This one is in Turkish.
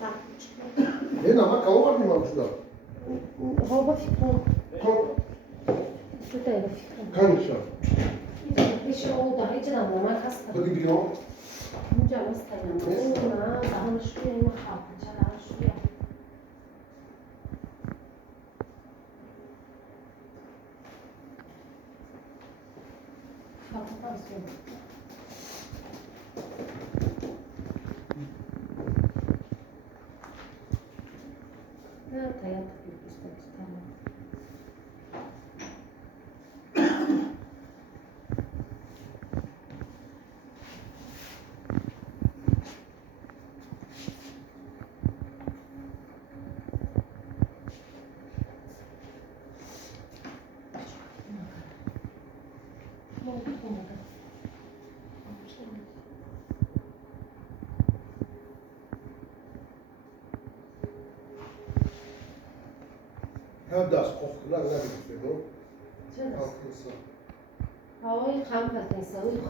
Ne ama kavga var mı şurada? هو فكرة Kavga. شو فكرة Kanka. ايش اوضه هيك انا ما خاصة Hadi gidiyor. نرجع نستنى ما ظهر شوية ما خاف ان شاء الله شوية لا طيب استنى Her das kokular ne bileyim. شو Haklısın. هاي خامة تنسوي